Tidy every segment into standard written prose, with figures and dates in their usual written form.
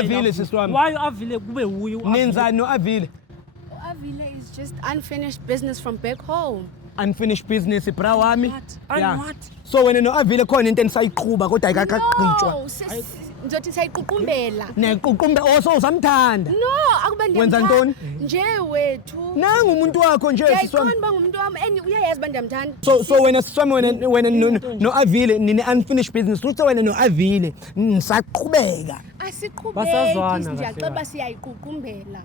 Avile siswami. Why Avile kube uyu? Nenzani no Avile? Avile is just unfinished business from back home. Unfinished business bra wami. What? So wena no Avile khona into enisayiqhuba kodwa ayikaqhitshwa. No, ngizothi sayiququmbela. Neququmbe also usamthanda. No, akuba Wenza ntoni? Nje wethu. Nangu umuntu wakho nje siswami. Yayikhona bangumuntu wami and uyayazi bandamthanda. So wena siswami wena no Avile nine unfinished business. Ukuthi wena no Avile nisaqhubeka. Asiqhubeki ngiyacela siyayiququmbela.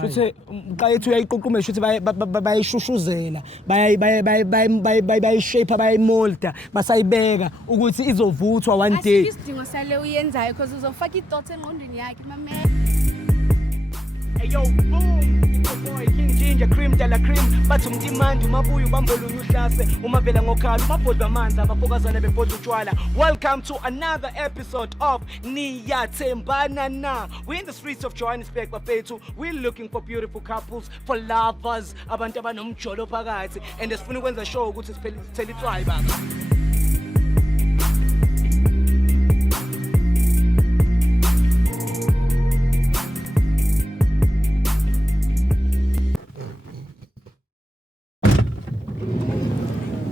Shuthe xa ethu uyayiququmela shuthe bayishushuzela bayishape bayimolda basayibeka ukuthi izovuthwa one day. Asidingo sale uyenzayo because uzofaka idot engqondweni yakhe mama. Hey yo, boom! It's your boy King Ginger, cream de la cream. Bathi umtimandi umabuya ubambolunya uhlase umavela ngokhala umabhodwa amanzi abafokazana bebhodwa utshwala. Welcome to another episode of Niyathembana Na. We're in the streets of Johannesburg bafethu. We're looking for beautiful couples, for lovers, abantu abanomjolo phakathi, and sifuna ukwenza show ukuthi sithele itswayi baba.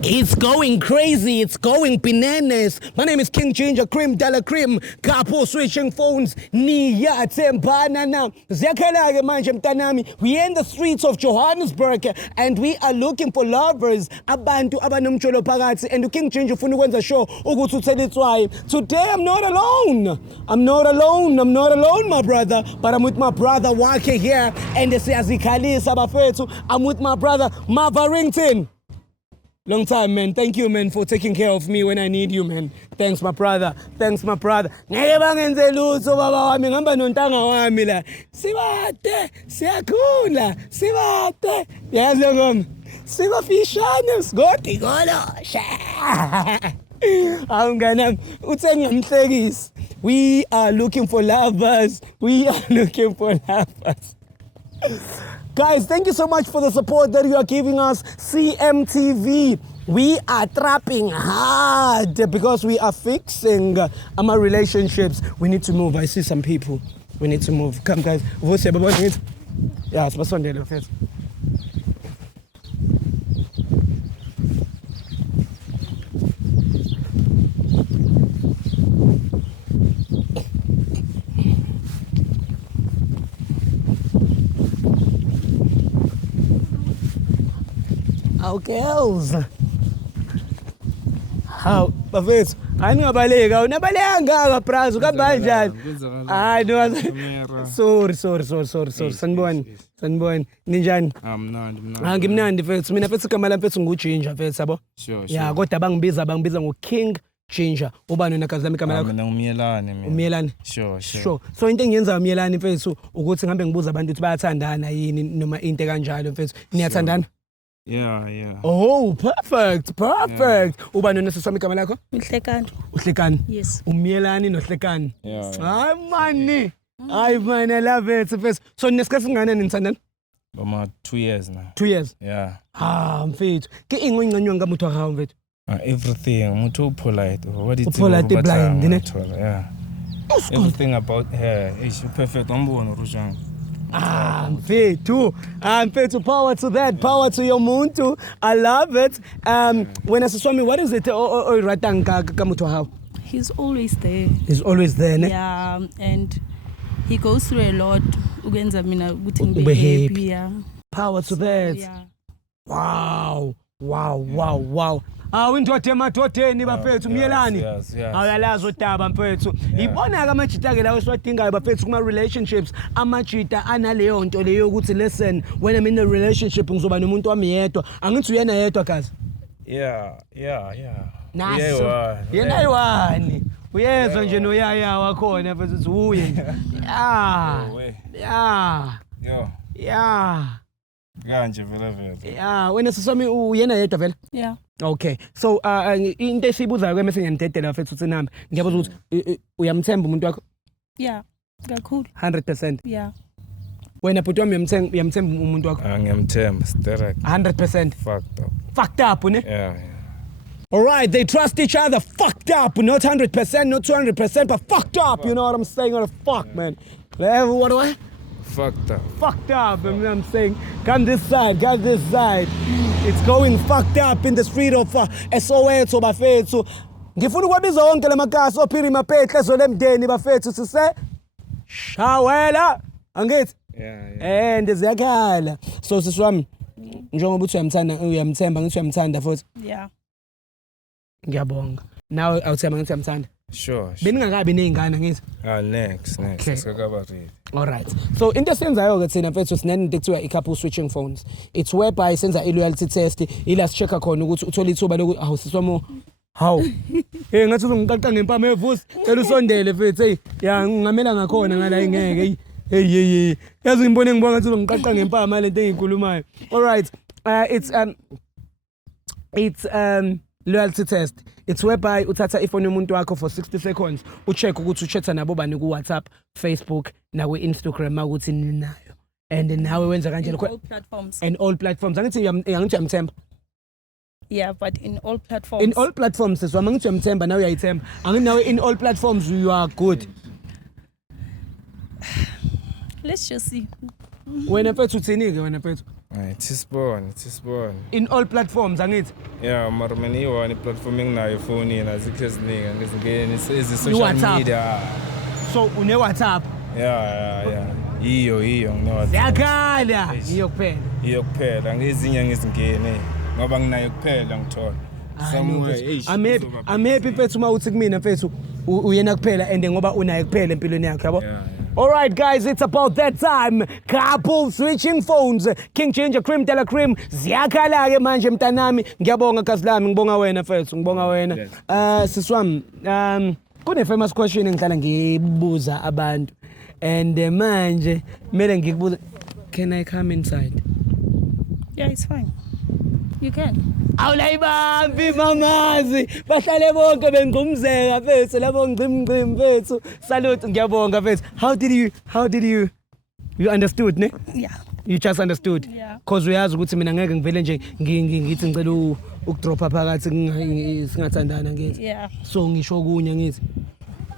It's going crazy, it's going bananas. My name is King Ginger, cream de la cream. Couple switching phones, Niyathembana Na. Ziyakhala-ke manje mntanami. We are in the streets of Johannesburg and we are looking for lovers. Abantu abanomjolo phakathi and King Ginger ufuna ukwenza show ukuthi uthele itswayi. Today I'm not alone. I'm not alone, my brother. But I'm with my brother Wake here and siyazikhalisa bafethu. I'm with my brother Mava Rington. Long time, man. Thank you, man, for taking care of me when I need you, man. Thanks, my brother. Ngeke bangenze lutho baba wami ngihamba nontanga wami la. Sibade, siyakhula, sibade. Yazi ngoma. Sibafishane sigodi golosha. Awungana uthe ngiyamhlekisa. We are looking for lovers. Guys, thank you so much for the support that you are giving us. CMTV, we are trapping hard because we are fixing our relationships. We need to move. I see some people. We need to move. Come, guys. Yeah, it's my Sunday. How girls? How bafethu ayingabaleka unabaleka ngaka prazo kanjani? Hayi no. Sorry. Sanibona. Ninjani? Mnandi. Ngimnandi mfethu. Mina mfethu igama lami mfethu nguGinger mfethu yabo. Sure. Yeah, kodwa bangibiza ngo-King Ginger. Ubani wena kazi lami igama lakho? Mina uMyelane mina. Umyelane. Sure. So into engiyenza uMyelane mfethu ukuthi ngihambe ngibuza abantu ukuthi bayathandana yini noma into kanjalo mfethu. Niyathandana? Yeah. Oh, perfect. Ubani wena siswami igama lakho? Uhlekani. Yes. Umyelane nohlekani. Yeah. Hayi man, I love it. So nesikhathi singana nithandana? About 2 years now. 2 years. Yeah. Mfethu. Ke ingwencanywa ngamuthi wakho mfethu. Everything. Umuntu polite. What it polite blind, ne? Yeah. Everything about her is perfect. Umbono Rujang. Mfethu, power to that, power to your muntu. I love it. When I say what is it ratang kamuthi wakho? He's always there. He's always there, ne? Yeah, and he goes through a lot. Ugenza mina ukuthi ngibe happy. Yeah. Power to that. Yeah. Wow. Indoda emadodeni bafethu Myelane. Awuyalazi udaba mfethu. Ibona ke amajita ke lawo siwadingayo bafethu kuma relationships. Amajita analeyo nto leyo ukuthi listen, when I'm in a relationship ngizoba nomuntu wami yedwa. Angithi uyena yedwa kazi. Yeah. Naso. Yena yiwani. Uyezwa nje noyaya wakhona mfethu uye. Yeah. Kanje vele. Yeah, wena siswami uyena yedwa vele? Yeah. Okay. So into esibuzayo kwemese ngiyandedela mfethu uthi nami. Ngiyabuza ukuthi uyamthemba umuntu wakho? Yeah. Kakhulu. 100%. Yeah. Wena bhuti wami uyamthemba umuntu wakho? Ngiyamthemba, direct. 100%. Fucked up, ne? Yeah. Alright, they trust each other, fucked up, not 100%, not 200%, but fucked up, you know what I'm saying? What the fuck, man? What do I? Fucked up. Fucked up, you know what I'm saying? Come this side. It's going fucked up in the street of Soweto, bafethu. Ngifuna ukwabiza wonke lamagasi ophiri mapetla zolemdeni bafethu sise shawela angithi and ziyakhala so siswami njengoba uthi uyamthemba ngithi uyamthanda futhi Yeah. ngiyabonga nawe awuthemba ngithi uyamthanda Sure. beningakabi nezingane ngithi Next. Okay. Sikakaba ready. Alright. So into esenzayo ke thina mfethu sinento ekuthiwa i-couple switching phones. It's whereby senza i-loyalty test ila sichecka khona ukuthi uthola ithuba lokuthi awusiswamo how ngathi uzongiqaqa ngempama evusi cela usondele mfethu ya ngingamela ngakhona ngala ingeke hey yazi ngibone ngibona ngathi uzongiqaqa ngempama lento engikhulumayo. Alright. It's loyalty test. It's whereby uthatha ifoni yomuntu wakho for 60 seconds ucheck ukuthi uchatha nabo bani ku WhatsApp, Facebook na ku Instagram ukuthi ninayo and nawe wenza kanjalo In all platforms. and all platforms angithi yamthemba Yeah, but in all platforms. in all platforms so angithi yamthemba nawe uyayithemba angithi nawe in all platforms you are good Let's just see. wena mfethu uthini ke wena mfethu Tisibone. in all platforms angithi Yeah, mara mina iwani platform enginayo phone yena azikho eziningi ngizingene ezi WhatsApp. social media. so une WhatsApp Yeah. Iyo ngine WhatsApp. yakhala iyo kuphela Iyo kuphela ngezinye ngizingene ngoba nginayo kuphela ngithola. I'm happy mfethu uma uthi kumina mfethu uyena kuphela and ngoba unayo kuphela empilweni yakho yabo. All right, guys, it's about that time. Couple switching phones. King Ginger, Cream Dela Cream. Ziyakhala ke manje mntanami. Ngiyabonga kasilami, ngibonga wena mfethu, ngibonga wena. Siswami, kune famous question engihlala ngibuza abantu. And manje mele ngikubuza, can I come inside? Yeah, it's fine. You can. Awulayibambi mamazi bahlale bonke bengqumzeka mfethu labo ngcimcimi mfethu salute ngiyabonga mfethu how did you understood ne Yeah. you just understood Yeah. cause uyazi ukuthi mina ngeke ngivele nje ngithi ngicela ukudropa phakathi singathandana ngithi Yeah. so ngisho kunye ngithi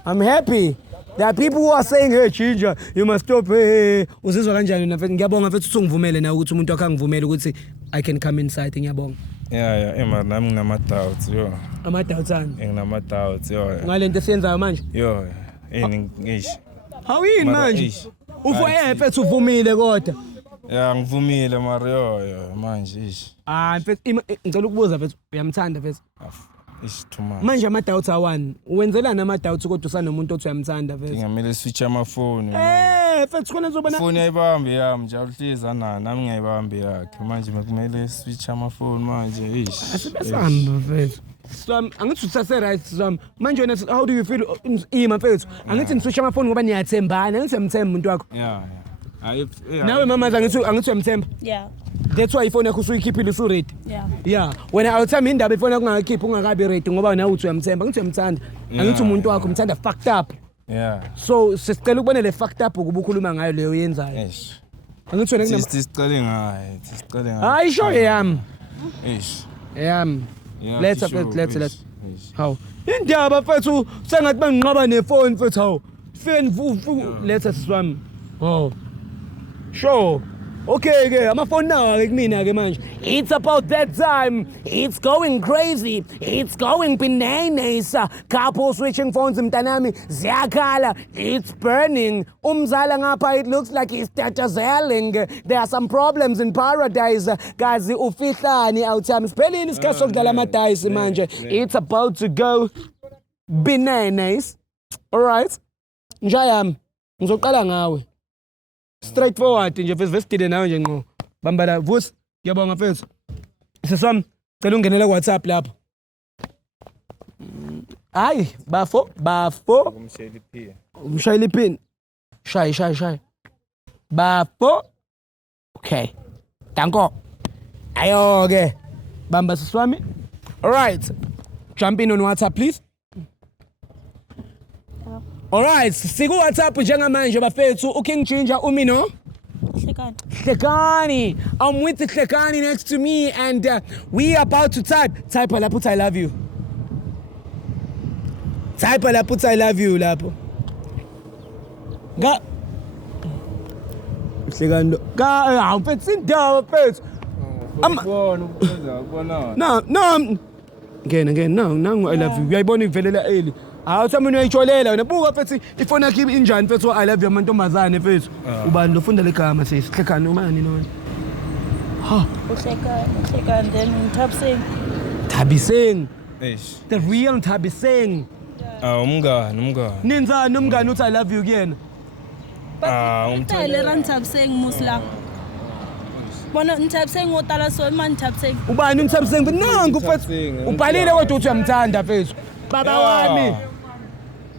I'm happy. There are people who are saying, hey, Ginger, you must stop. Hey, uzizwa kanjani na mfethu? Ngiyabonga mfethu ungivumele na ukuthi umuntu wakhe angivumele ukuthi I can come inside. Ngiyabonga. Yeah, mara nami nginama-doubts yo. Ama-doubts ani? Nginama-doubts yo. Ngalento esiyenzayo manje? Yo, ngish. How yini Mara, manje? ish. Mfethu uvumile kodwa. Yeah, ngivumile mara yo manje ish. Mfethu ngicela ukubuza mfethu uyamthanda mfethu? Ish too much. Manje ama-doubts awani. Wenzelana ama-doubts kodwa usanomuntu othi uyamthanda mfethu? Ngingamele switch amafoni. Mfethu khona nizobona. Foni ayibambi yami njalo hliza nami ngiyayibambi yakhe manje kumele switch amafoni manje ish. Asibesamba mfethu. Angithi usase right Swami. Manje wena how do you feel mfethu? Angithi niswitch amafoni ngoba niyathembana, angithi yamthemba umuntu wakho. Yeah. Nawe mama angithi uyamthemba. Yeah. That's why ifoni yakho usuyikhiphile usu-ready. Yeah. Wena awuthami indaba ifoni yakho ungayikhiphi ungakabi ready ngoba nawe uthi uyamthemba. Angithi uyamthanda. Angithi umuntu wakho umthanda fucked up. Yeah. So sisicela ukubona le fucked up ukuba ukhuluma ngayo leyo yenzayo. Ish. Angithi wena kunama. Sicale ngayo. Hayi sho yami. Ish. Yami. Let's. Ish. How? Indaba mfethu sengathi banginqaba nefoni mfethu how? Let's Swami. Oh. Sure. Okay, ke amafoni nawo ke kumina ke manje. It's about that time. It's going crazy. It's going bananas. Couple switching phones mntanami ziyakhala. It's burning. Umzala ngapha it looks like he's tatazelling. There are some problems in paradise. Gazi ufihlani awuthami. Siphelile isikhathi sokudlala amadayisi manje. It's about to go bananas. All right. Njayami. Ngizoqala ngawe. Straightforward nje mfethu vestile nawe nje ngqo bambala vusi ngiyabonga mfethu siswami cela ungenele ku WhatsApp lapho hayi bafo umshayeli ipin shay bafo okay danko ayo ke bamba siswami all right jump in on WhatsApp please. All right, siku WhatsApp njengamanje bafethu uKing Ginger umino Hlekani. I'm with the Hlekani next to me and we are about to type lapho I love you. Type lapho uthi I love you lapho. Ga Hlekando. Ga awuphethe indawo phethe. No. Ngena nangu I love you. Uyayibona ivelela eli. Awuthami uyayitsholela wena buka phethe ifoni yakhe injani phethe I love you amantombazane phethe. Ubani lofunda legama sesihlekana umani nona. Ha. Uhleka and then Thabiseng. Eish. The real Thabiseng. Umngani. Ninzani umngani uthi I love you kuyena. Umthele Nthabiseng musla. Bona Nthabiseng utala so man Nthabiseng. Ubani Nthabiseng nangu phethe. Ubhalile kodwa uthi uyamthanda phethe. Baba wami.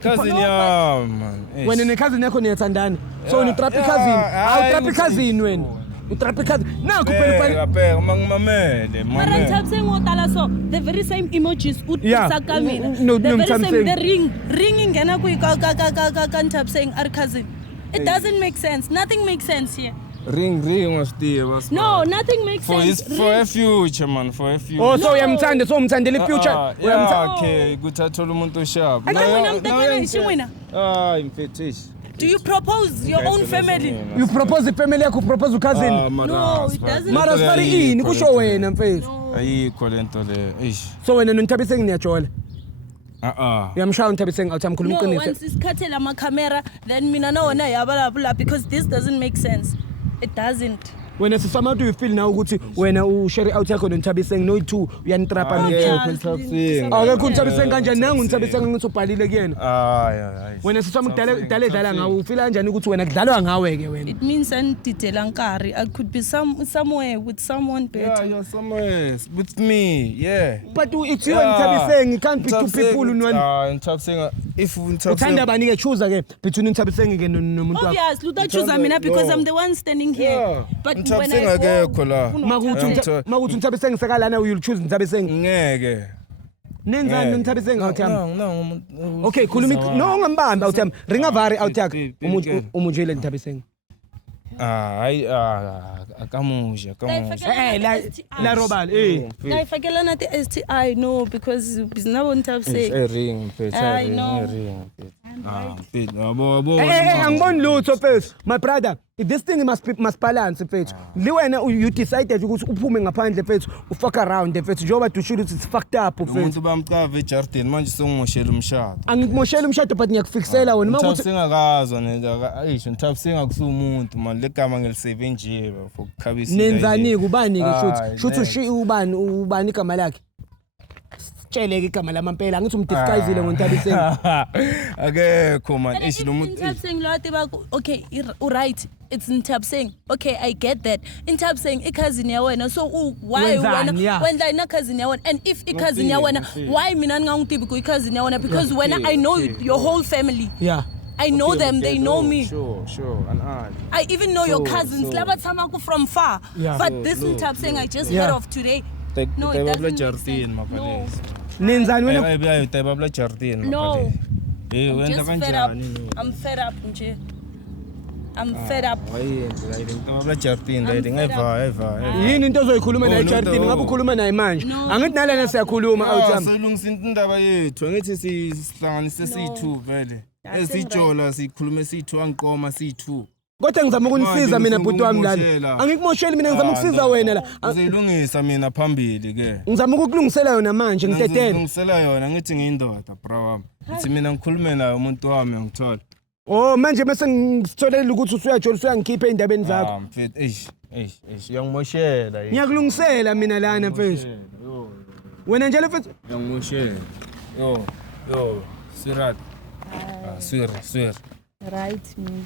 Cousin yami man. Wena necousin yakho niyathandana. So ni trap cousin. Awu trap cousin wena. Utrap cousin. Nangu phela Phela mamele. Mara Nthabiseng utala so the very same emojis utisa kamina. No, The very same Nthabiseng. the ring ingena ku ka Nthabiseng our cousin. It doesn't make sense. Nothing makes sense here. Ring was there was. No, nothing makes For sense. for a future man, for a future. Oh so uyamthanda so umthandela future. Yeah, okay, kuthathola umuntu sharp. Imfetish. Do you propose your own family? You propose the family yakho propose cousin. No, it doesn't. Mara sifari ini kusho wena mfethu. Ayikho lento le. Eish. So wena noNthabiseng niyajola. Uyamshaya uNthabiseng awuthi amkhuluma No, iqiniso. once isikhathela ama camera then mina nawona yabalabula because this doesn't make sense. It doesn't. Wena sisama do you feel now ukuthi wena ushare out yakho noNthabiseng no two uyanitrapa no Nthabiseng. Akekho uNthabiseng kanjani nangu uNthabiseng ngithi ubhalile kuyena. Hayi. Wena sisama kudala edlala ngawe ufila kanjani ukuthi wena kudlalwa ngawe ke wena. It means andidela nkari. I could be somewhere with someone better. Yeah, you're somewhere with me. Yeah. But it's you and Nthabiseng, it can't be two people in one. Nthabiseng if Uthanda bani ke choose ke between Nthabiseng ke nomuntu wakho. Obviously, you choose mina because I'm the one standing here. Yeah. But when Nthabiseng I akekho la. Makuthi Nthabiseng sekalana you'll choose Nthabiseng. Ngeke. Nenzani Nthabiseng awuthamba? No. Okay, khuluma no ngambamba awuthamba. Ringa vari awuthaka umujele Nthabiseng. Hayi akamusha. La robal I fakela na the STI no because bizinabo Nthabiseng. Ring. Angiboni lutho mfethu. My brother, this thing must balance mfethu. Liwena you decided ukuthi uphume ngaphandle mfethu, ufuck around mfethu. Njoba tushilo ukuthi it's fucked up mfethu. Umuntu bamcava eJardin manje songimoshela umshado. Angikumoshela umshado but ngiyakufixela wena makuthi Nthabiseng nje ayisho Nthabiseng akusumuntu man legama ngelisave nje for ukukhabisa. Nenzani kubani ke shothi ubani igama lakhe. Tshele ke igama lamampela angithi umdisguisele ngoNthabiseng. Akekho man ish lo muntu. Nthabiseng lo atiba okay right it's Nthabiseng. Okay, I get that. Nthabiseng i-cousin ya wena so why wena wendla ina cousin ya wena and if i-cousin ya wena why mina ngangitibi ku i-cousin ya wena because when I know your whole family. Yeah. I know them, they know me. Sure. And I even know your cousins. Labatamako from far. Yeah. But this Nthabiseng I just heard of today. No, it doesn't make sense. No. Nenzani wena? Ayibabla Jardin. No. Wena Just fed up. kanjani? I'm fed up nje. I'm fed up. Ayibabla Jardin eva. Yini into ozoyikhuluma naye Jardin ngabe ukhuluma naye manje? Angithi nalana siyakhuluma awuthamba. Selungisa indaba yethu. Angithi sihlanganise si2 vele. Esijola sikhulume si2 angiqoma si2. Kodwa ngizama ukunisiza mina bhuti wami lana. Angikumosheli mina ngizama ukusiza wena la. Ngizilungisa mina phambili ke. Ngizama ukukulungisela yona manje ngitetele. Ngilungisela yona ngithi ngiyindoda bra wami. Ngithi mina ngikhulume naye umuntu wami ngithola. Oh manje bese ngisitholela ukuthi usuyajola usuyangikhipha endabeni zakho. Mfethu uyangimoshela yini. Ngiyakulungisela mina lana mfethu. Wena njalo mfethu uyangimoshela. Yo, Sirat. Swear. Right, me.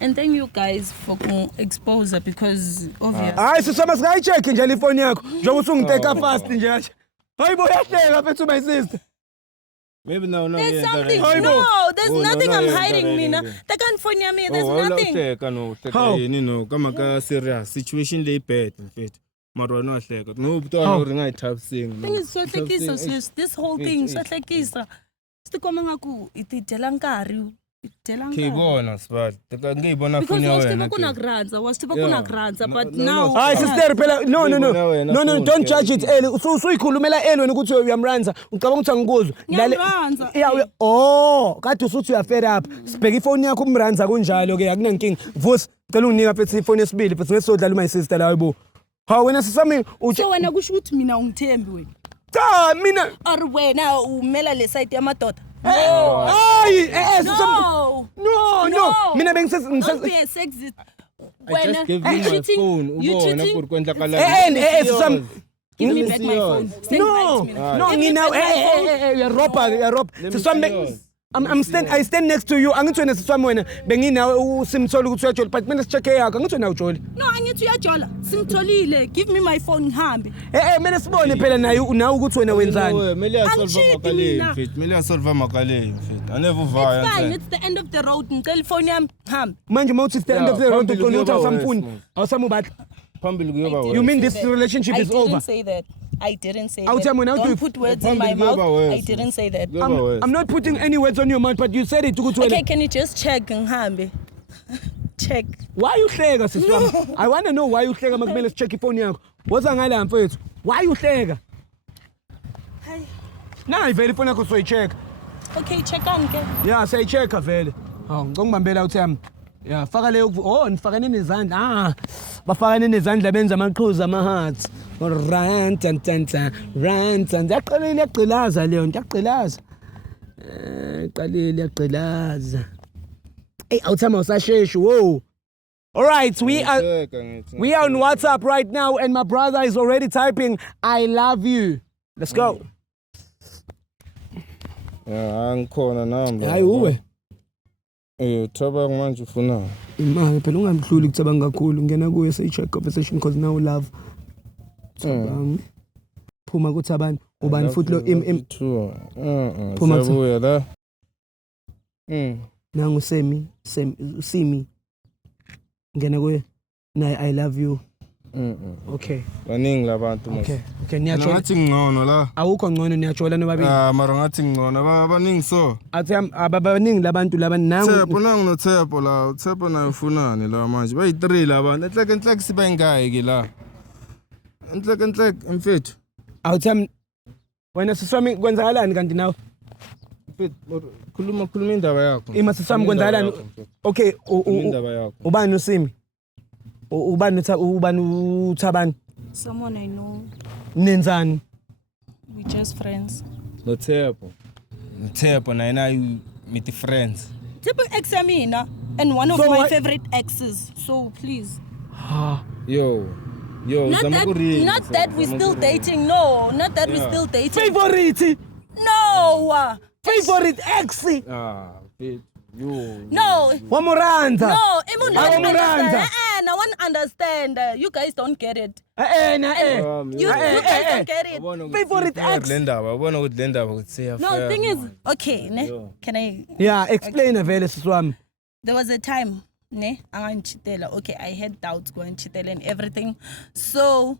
And thank you guys for exposure because obviously. Hayi sisoma sikayicheck nje le phone yakho. Njengoba usungiteka fast nje. Hayibo yahleka mfethu my sister. Maybe no. There's something. No, there's nothing I'm hiding, Mina. They can't phone me. There's nothing. Teka yini no kama ka serious situation le bad mfethu. Mara no hleka. No buto uri ngayithapsing. Thing is so hlekisa sis. This whole thing so hlekisa. Sitikoma ngaku itidela nkari. Kibona sibali. Ngiyibona Because foni was wena. tiba kuna grants, but now. Hayi sister phela no don't judge it early. Usuyikhulumela early wena ukuthi uyamranza. Ucabanga ukuthi angikuzwe. Ngiyamranza. Yeah, oh, kade usuthi uya fed up. Sibheka ifoni yakho umranza kunjalo ke akunankinga. Vusi, cela unginika phela ifoni yesibili phela ngesodlala my sister la yibo. Ha wena sisami So wena kusho ukuthi mina ungithembi wena. Cha mina Or wena umela le side yamadoda. hayi No. no mina Don't be a sexist. I just gave you my phone. You Ubona cheating? kurikwenza kala. sisami Give me back my phone. Stand right to me. No, ngina you're sisami I stand next to you. Angithi wena siswami wena benginawe usimthola ukuthi uyajola but mina sicheck yakho angithi wena ujoli. No, angithi uyajola. Simtholile. Give me my phone ngihambe. Mina sibone phela nayo ukuthi wena wenzani. Mele asolve makale mfethu. Mele asolve makale mfethu. Anever vaya. It's fine. It's the end of the road. Ngicela phone yami ngihambe. Manje mawuthi stand up there uqonda ukuthi awusamfuni. Awusamubatha. Phambili kuyoba wena. You mean this relationship is over? I didn't say I'll that. tell you now Don't put words in my mouth. I didn't say that. I'm not putting any words on your mouth, but you said it to go to Okay, can you just check ngihambe? Check. Why you hleka siswami? I want to know why you hleka makumele check ifoni yakho. Woza ngala mfethu. Why you hleka? Hi. Na ivele ifoni yakho soyicheck. Okay, check on ke. Yeah, say check vele. Hawu ngongibambela uthami. Yeah, faka leyo nifakane nezandla. Bafakane nezandla benza amaqhuzu ama-hearts. Rant and yaqalile yagqilaza leyo nto yagqilaza. Qalile yagqilaza. Hey, awuthama usasheshu. Whoa. All right, we are on WhatsApp right now and my brother is already typing I love you. Let's go. Yeah, angikhona nami. Hayi uwe. Thoba manje ufuna. Imali phela ungamhluli kucabanga kakhulu ngena kuye say check conversation because now love. Phuma kuthi abantu ubani futhi lo phuma sabuya la. Nangu simi ngena kuye naye I love you. Okay. Baningi labantu manje. Okay niyajola. Ngathi ngcono la. Awukho ngcono niyajola nobabili. Mara ngathi ngcono baningi so. Athi ababaningi labantu laba nangu. Thepho nangu noThepho la, uThepho naye ufunani la manje. Bayi3 labantu. Enhleke sibangayi ke la. Enhleke mfethu. Awutham wena siswami kwenzakalani kanti nawe? Mfethu khuluma indaba yakho. Ima siswami kwenzakalani? Okay, indaba yakho. Ubani usimi? Ubani uthabani? Someone I know. Nenzani? We just friends. Nothepho naye meet friends. Tipo ex yamina and one of So my what? favorite exes. So please. Yo, Not that we're still dating. No, not that we're still dating. Favorite No. favorite ex. No. Wamuranda. No, Imu don't Wamuranda. understand. I want to understand. You guys don't get it. You Eh, guys don't get it. Favorite ex. Lendaba, ubona ukuthi lendaba ukuthi No, the thing is, okay, ne? Can I? Yeah, explain vele siswami. There was a time, ne? Anganchitela. Okay, I had doubts going chitela and everything. So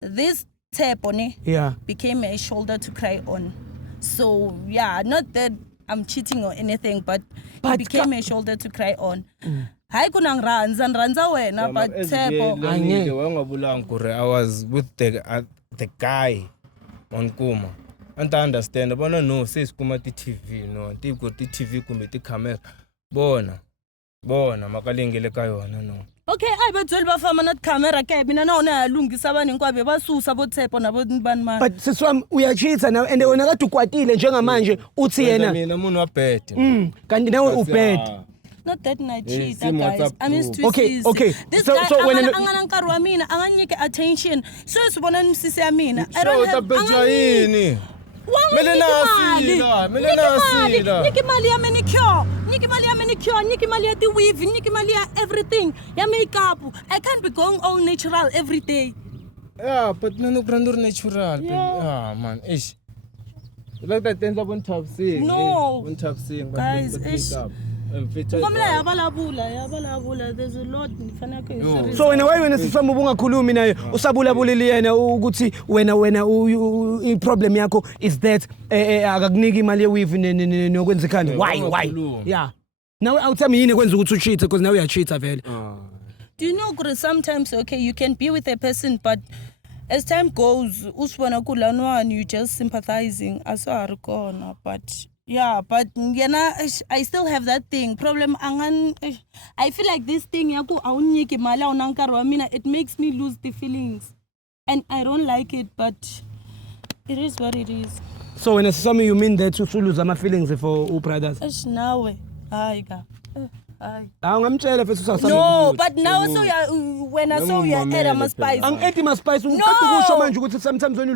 this Tepo, ne? Yeah. Became a shoulder to cry on. So yeah, not that I'm cheating or anything, but it became a shoulder to cry on. Hayi kuna ngiranza wena, but Tepo. I was with the guy on Kuma. And I understand, but no, says Kuma TV, no, they've got the TV kumbe the camera. Bona, makalingele kayona no. Okay, I bet bafama not camera ke mina naona yalungisa abaningi kwabe basusa bo Tepo nabo bani manje. But siswami uyachitha na and wena kade ukwatile njengamanje uthi yena. Mina umuntu wabhede. Kanti nawe ubed. Not that na cheat sim guys. WhatsApp I mean group. Okay. This So guy when angana nkari wa mina anganyeke attention. So sibona nisisi ya mina. I So don't have utabhejwa yini? Mele nasila. Niki mali ya manicure, niki mali ya the weave, niki mali ya everything. Ya makeup. I can't be going all natural every day. Yeah, but no brandur natural. Yeah, man. Ish. Like that ends up on top seeing. No. On top seeing. Guys, ish. Ngomla yabalabula. There's a lot ngifanele ke. So wena siswami ubungakhulumi naye usabulabulile yena ukuthi wena I problem yakho is that akakuniki imali yeweave nokwenza ikhanda. Why? Yeah. Now awuthi yini kwenza ukuthi ucheat because now you cheater vele. Do you know, Guru, sometimes, okay, you can be with a person, but as time goes, you just sympathizing. But yeah, but I still have that thing. Problem, I feel like this thing, it makes me lose the feelings. And I don't like it, but it is what it is. So when I say you mean that you lose my feelings for brothers? No, but now when I saw you at my spice. I'm eating my spice. No. Sometimes when you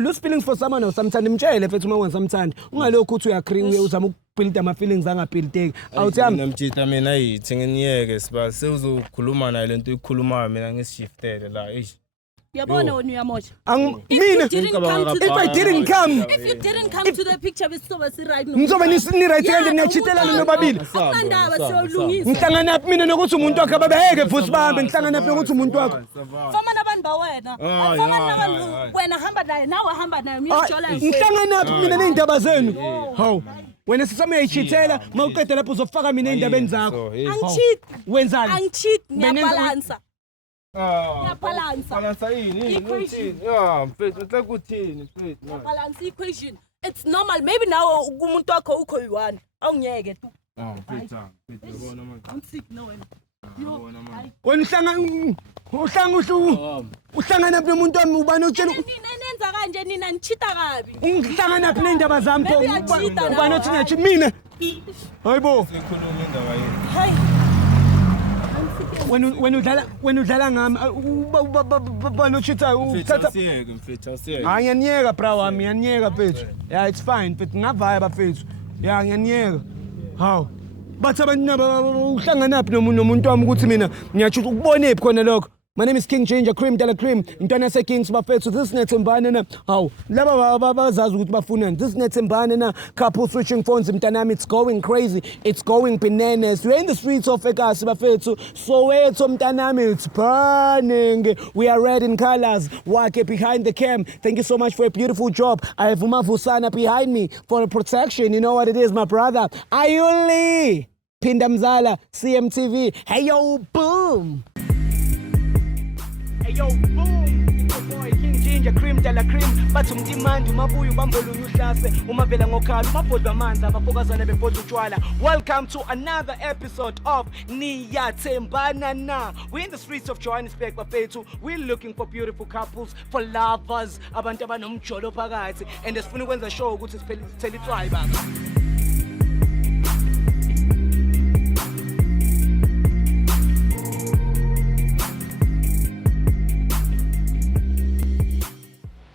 lose feelings for someone or sometimes sometimes ungalokhu you agree uzama ukupilita my feelings angapiliteki. Awuthi mina yithi ngiyeke siba sewuzokhuluma naye lento ikhulumayo mina ngishiftele la ish. Yabona when you are much. If I didn't come to the picture with so right now. Ngizobe ni right hand niyachitela nobabili. Akundaba siyolungisa. Ngihlangana naphi mina nokuthi umuntu wakhe babeheke futhi bahambe ngihlangana naphi nokuthi umuntu wakho. Fama nabantu bawena. Fama nabantu wena hamba naye nawe hamba naye ngiyajola. Ngihlangana naphi mina neindaba zenu. Hawu. Wena sisame uyayichithela mawuqeda lapho uzofaka mina eindabeni zakho. Angicheat. Wenzani? Angicheat ngiyabalansa. Balansa yini? Yeah, mfethu uhle kuthini mfethu? Balance equation. It's normal. Maybe now umuntu wakho ukho yi1. Awungiyeke tu. Mfethu yabona manje. I'm sick no wena. Wena uhlangana naphi nomuntu wami ubani utshela nenza kanje nina nichita kabi. Ngihlangana naphi neindaba zami pho ubani uthi ngiyachi mina. Hayibo. Sikhuluma indaba yini? Hayi. When udlala ngami banochitha uthatha mfethu ngiyaniyeka bra wami ngiyaniyeka mfethu. Yeah, it's fine mfethu ngavaya bafethu. Yeah, ngiyaniyeka. Haw. Bathi abantu uhlangana naphi nomuntu wami ukuthi mina ngiyathi ukubona ephi khona lokho. My name is King Ginger Cream Della Cream. Intwana se Kings bafethu. This Niyathembana Na. Haw. Laba bazazi ukuthi bafunani. This Niyathembana Na. Couple switching phones mntanami. It's going crazy. It's going bananas. We're in the streets of Ekasi bafethu. Soweto mntanami. It's burning. We are red in colors. Wake behind the cam. Thank you so much for a beautiful job. I have Umavusana behind me for protection. You know what it is, my brother. Ayuli. Phinda Mzala. CMTV. Hey yo, boom. Hey yo, boom! It's your boy King Ginger Cream Della Cream. Bathi umtimandi umabuya ubambolunya uhlase umavela ngokhala umabhodwa amanzi abafokazana bebhodwa utshwala. Welcome to another episode of Niyathembana Na. We're in the streets of Johannesburg bafethu. We're looking for beautiful couples, for lovers, abantu abanomjolo phakathi, and sifuna ukwenza show ukuthi sithele itswayi baba.